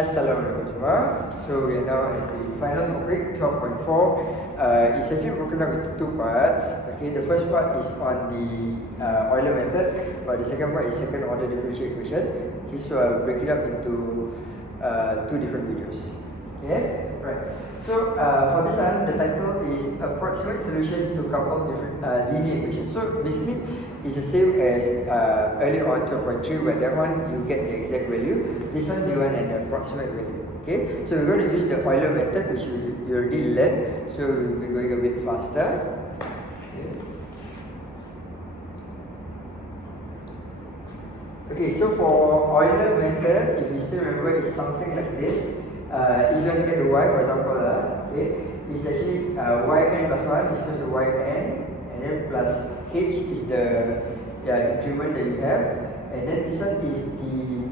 Assalamualaikum semua. So we are now at the final topic, 12.4. It's actually broken up into two parts. Okay, the first part is on the Euler method, but the second part is second order differential equation. Okay, so I'll break it up into two different videos. Okay, right. So for this one, the title is Approximate Solutions to Couple Different Linear Equations. So basically, it's the same as earlier on 12.3, but that one you get the exact value. This one you want an approximate value. Okay, so we're going to use the Euler method, which you already learned. So we'll be going a bit faster. Okay, so for Euler method, if you still remember, it's something like this. If you want to get the y, for example, okay, it's actually yn plus 1 is equal to yn, and then plus h is the increment that you have, and then this one is the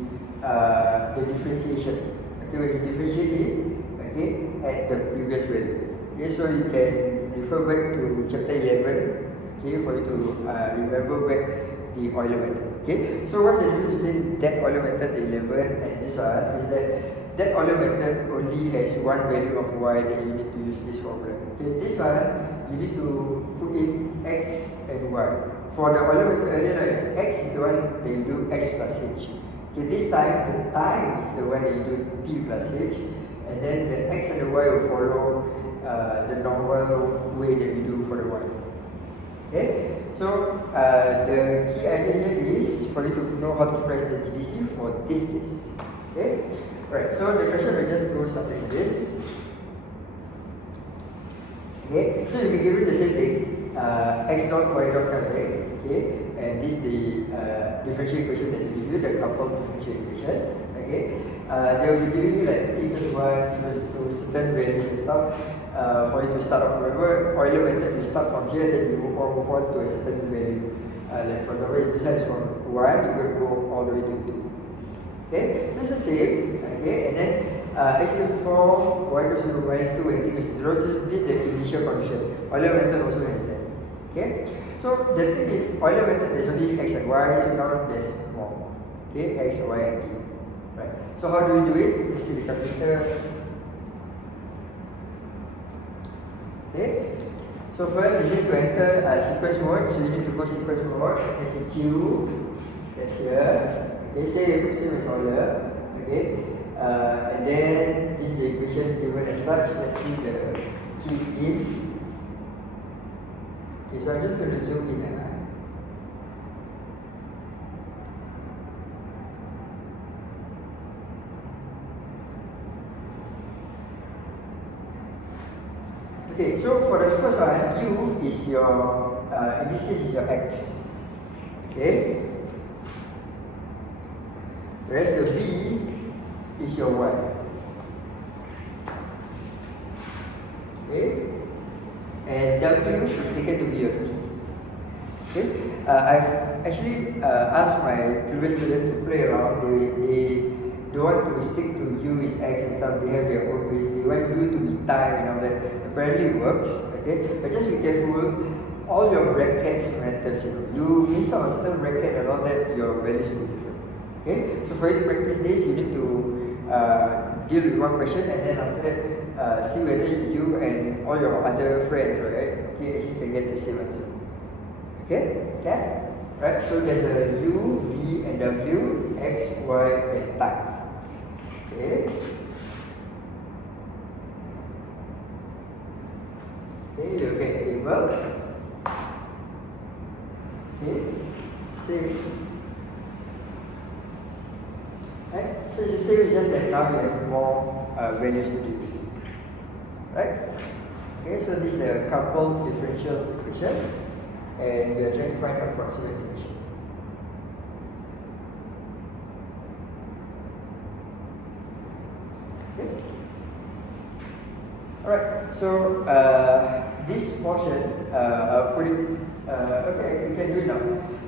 differentiation. Okay, when you differentiate it, okay, at the previous value. Okay, so you can refer back to chapter 11, okay, for you to remember back the Euler method. Okay, so what's the difference between that Euler method, the 11, and this one is that Euler method only has one value of y that you need to use this formula. Okay, this one you need to put in x and y. For the Euler method earlier, x is the one that you do x plus h. Okay, this time the time is the one that you do t plus h, and then the x and the y will follow the normal way that you do for the y. Okay, so the key idea here is for you to know how to press the GDC for this case. Okay, right. So the question will just go something like this. Okay, so you'll be given the same thing, x dot y dot kind of thing. Okay, and this is the differential equation that they give you, the coupled differential equation. Okay, they will be giving you like t equals 1, t equals 2, certain values and stuff. For you to start off. Remember, Euler method, you start from here, then you move on to a certain value. Like for example, if this is from 1, you will go all the way to 2. Okay, so it's the same. Okay, and then x equals 4, y equals to minus 2, and t equals to 0. So this is the initial condition. Euler method also has that. Okay, so the thing is, Euler method there's only x and y, so now there's more. Okay, x, y, and t. Right. So how do we do it? Let's see the calculator. Okay, so first you need to enter sequence mode, so you need to go sequence mode. There's a Q, that's here. Okay, same as Euler. Okay, and then this is the equation given as such. Let's see the key in. Okay, so I'm just going to zoom in. Okay, so for the first one, u is your, in this case is your x. Okay. Whereas the v is your y. Okay. And w is taken to be your t. Okay. I've actually asked my previous students to play around. They don't want to stick to u is x and stuff. They have their own ways. They want u to be time and all that. Apparently it works, okay? But just be careful, all your brackets matters, you know. You miss out a certain bracket and all that, your values will be different. Okay? So for you to practice this, you need to deal with one question, and then after that, see whether you and all your other friends, right, okay, actually can get the same answer. Okay? Okay? Right? So there's a u, v, and w, x, y, and time. Okay? Okay, you get a table. Okay, same. Right, so it's the same, it's just that now we have more values to do. Right? Okay, so this is a coupled differential equation, and we are trying to find approximate solution. Okay. Alright, so this portion, I'll put it, okay, we can do it now.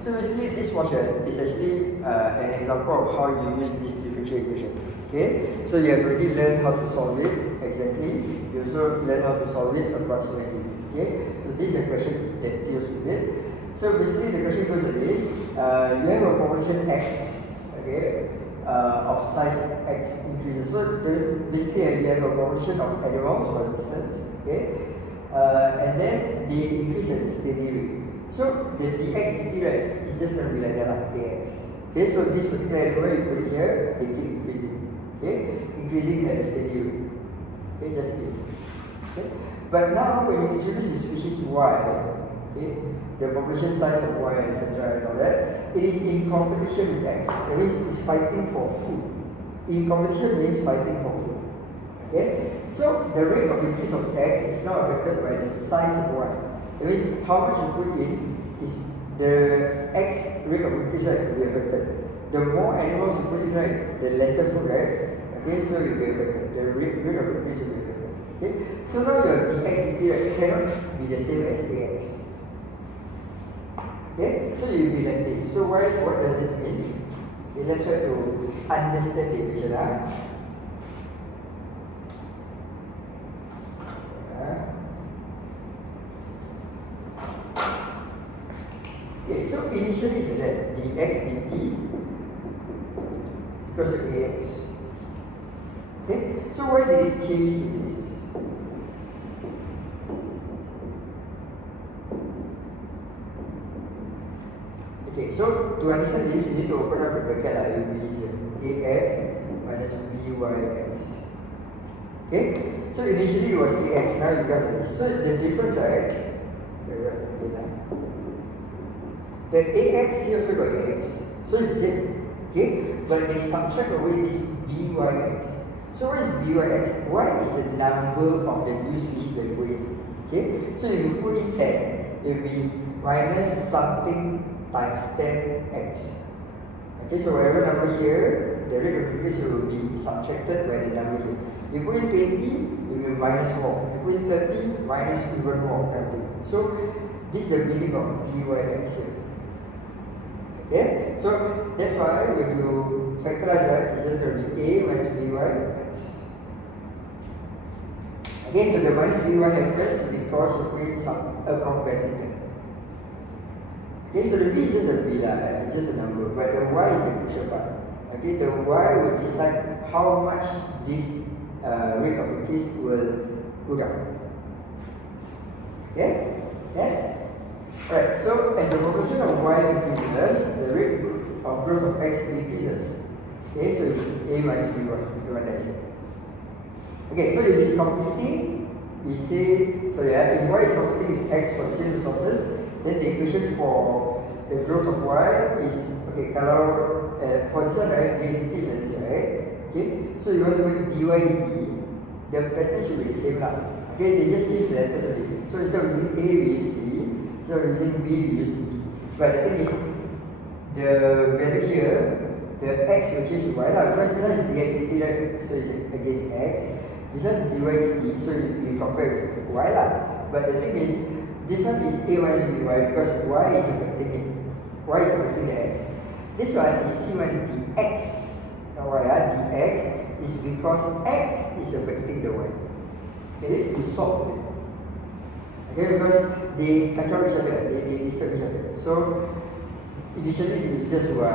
So basically this portion is actually an example of how you use this differential equation. Okay, so you have already learned how to solve it exactly. You also learned how to solve it approximately. Okay, so this is a question that deals with it. So basically the question goes like this, you have a population X, okay, of size x increases. So basically you have a population of animals, for instance, okay, and then they increase at a steady rate. So the dx dt, right, is just going to be like that, ax. Okay, so this particular animal, you put it here, they keep increasing. Okay, increasing at a steady rate. Okay, just keep. Okay, but now when you introduce the species y, okay, the population size of y, etc., and all that, it is in competition with x. That means it's fighting for food. In competition means fighting for food. Okay, so the rate of increase of x is now affected by the size of y. That means how much you put in is the x rate of increase, right, will be affected. The more animals you put in, right, the lesser food, right? Okay, so you'll be affected. The rate of increase will be affected. Okay, so now your dx dt, right, cannot be the same as ax. Okay, so you'll be like this. So what does it mean? Okay, let's try to understand the equation. Okay, so initially it's that dx dt equals to ax. Okay, so why did it change to this? Okay, so to understand this, we need to open up the bracket. It will be easier. Ax minus byx. Okay, so initially it was ax, now you got this. So the difference, right? The ax here also got ax, so it's the same. Okay, but they subtract away this byx. So what is byx? Y is the number of the new species that you put in. Okay, so if you put in 10, it will be minus something times 10x. Okay, so whatever number here, the rate of increase will be subtracted by the number here. You put in 20, it will be minus more. You put in 30, minus even more kind of thing. So this is the meaning of byx here. Okay, so that's why when you factorize that, it's just going to be a minus byx. Okay, so the minus by happens because you put in a competitor. Okay, so the b is just a b lah, it's just a number, but the y is the crucial part. Okay, the y will decide how much this rate of increase will go down. Okay? Okay? Alright, so as the population of y increases, the rate of growth of x decreases. Okay, so it's a minus by, the one that I said. Okay, so if it's competing, we say, if y is competing with x for the same resources, then the equation for the growth of y is, okay, kalau for this one, right, dx dt is like this, right? Okay, so you want to make dy dt, the pattern should be the same lah. Okay, they just change the letters only. So instead of using a, we use c, instead of using b, we use d. But the thing is, the value here, the x will change to y lah, because this one is dx dt, right? So it's against x. This one is dy dt, so you compare with y lah. But the thing is, this one is a minus by because y is affecting it. Y is affecting the x. This one is c minus dx. Now why dx is because x is affecting the y. Okay, you solve it. Okay, because they cancel each other, they disturb each other. So initially it was just y,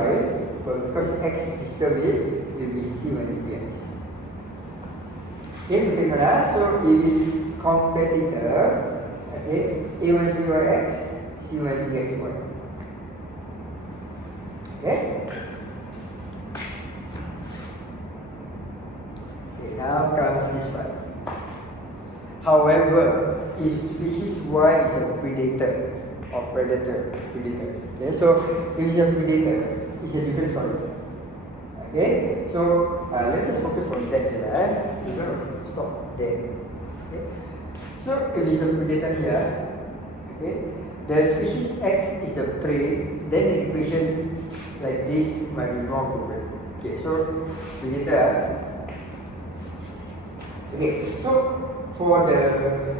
but because x disturbs it, it will be c minus dx. Okay, so take that. So if it's competitor, okay, a minus byx, c minus dxy. Okay? Okay, now comes this one. However, if species y is a predator or predator, okay, so if it's a predator, it's a different story. Okay, so let's just focus on that here. We're going to stop there. Okay, so if it's a predator here, okay, the species x is the prey, then the equation like this might be more appropriate. Okay, so predator. Okay, so for the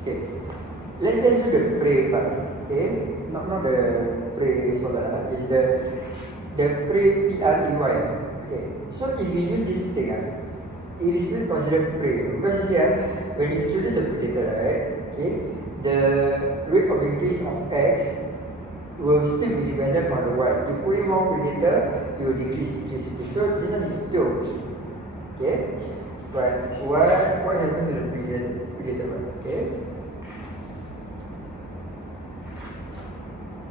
okay, let's do the prey part. Okay, not the prey solar, it's the prey prey. Okay, so if we use this thing, it is still considered prey because you see, when you introduce a predator, right? Okay, the rate of increase of x will still be dependent on the Y. If we more predator, it will decrease. So this one is still okay. Okay? But what happens to the predator one? Okay?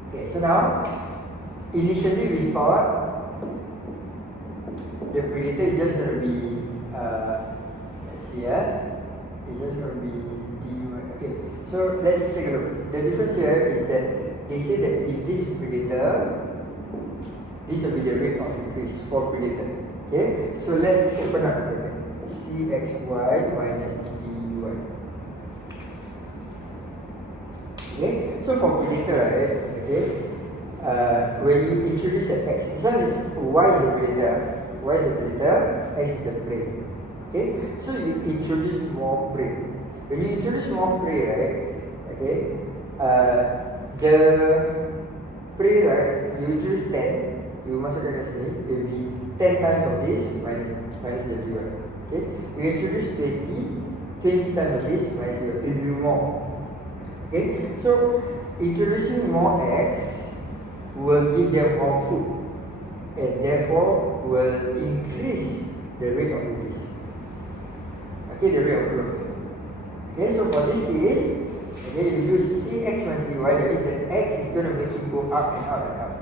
Okay, so now initially we thought the predator is just going to be let's see, it's just going to be D1. Okay, so let's take a look. The difference here is that they say that if this is predator, this will be the rate of increase for predator. Okay, so let's open up the bracket. CXY minus DY. Okay, so for predator, right? Okay, when you introduce an X, this one is Y is the predator, Y is the predator, X is the prey. Okay, so you introduce more prey. When you introduce more prey, right? Okay, the prey, right? You introduce 10, you masukkan kat sini, it will be 10 times of this minus the dy. Okay, you introduce 20 times of this minus the, it will be more. Okay, so introducing more X will give them more food and therefore will increase the rate of increase. Okay, the rate of growth. Okay, so for this case, okay, if you do Cx minus dy, that means the X is going to make it go up and up and up.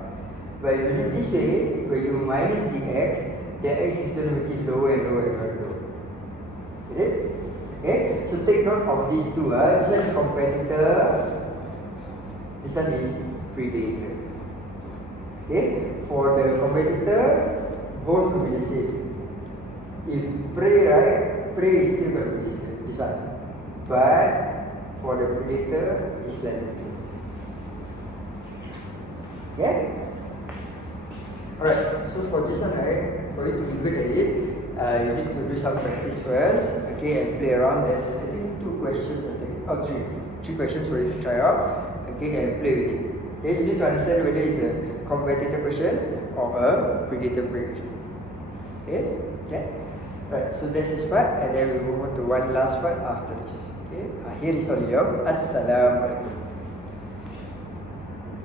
But if you do this way, where you minus dx, the X is going to make it lower and lower and lower. Get it? Okay, so take note of these two. This one is competitor, this one is predator. Okay, for the competitor, both will be the same. If prey, right, prey is still going to be this one. But for the predator, it's slightly different. Okay? Alright, so for this one, right, for you to be good at it, you need to do some practice first, okay, and play around. There's, I think, 2 questions, three questions for you to try out, okay, and play with it. Okay, you need to understand whether it's a competitor question or a predator question. Okay, okay. Right, so that's this part, and then we move on to one last part after this. Okay, akhir soal. Assalamualaikum.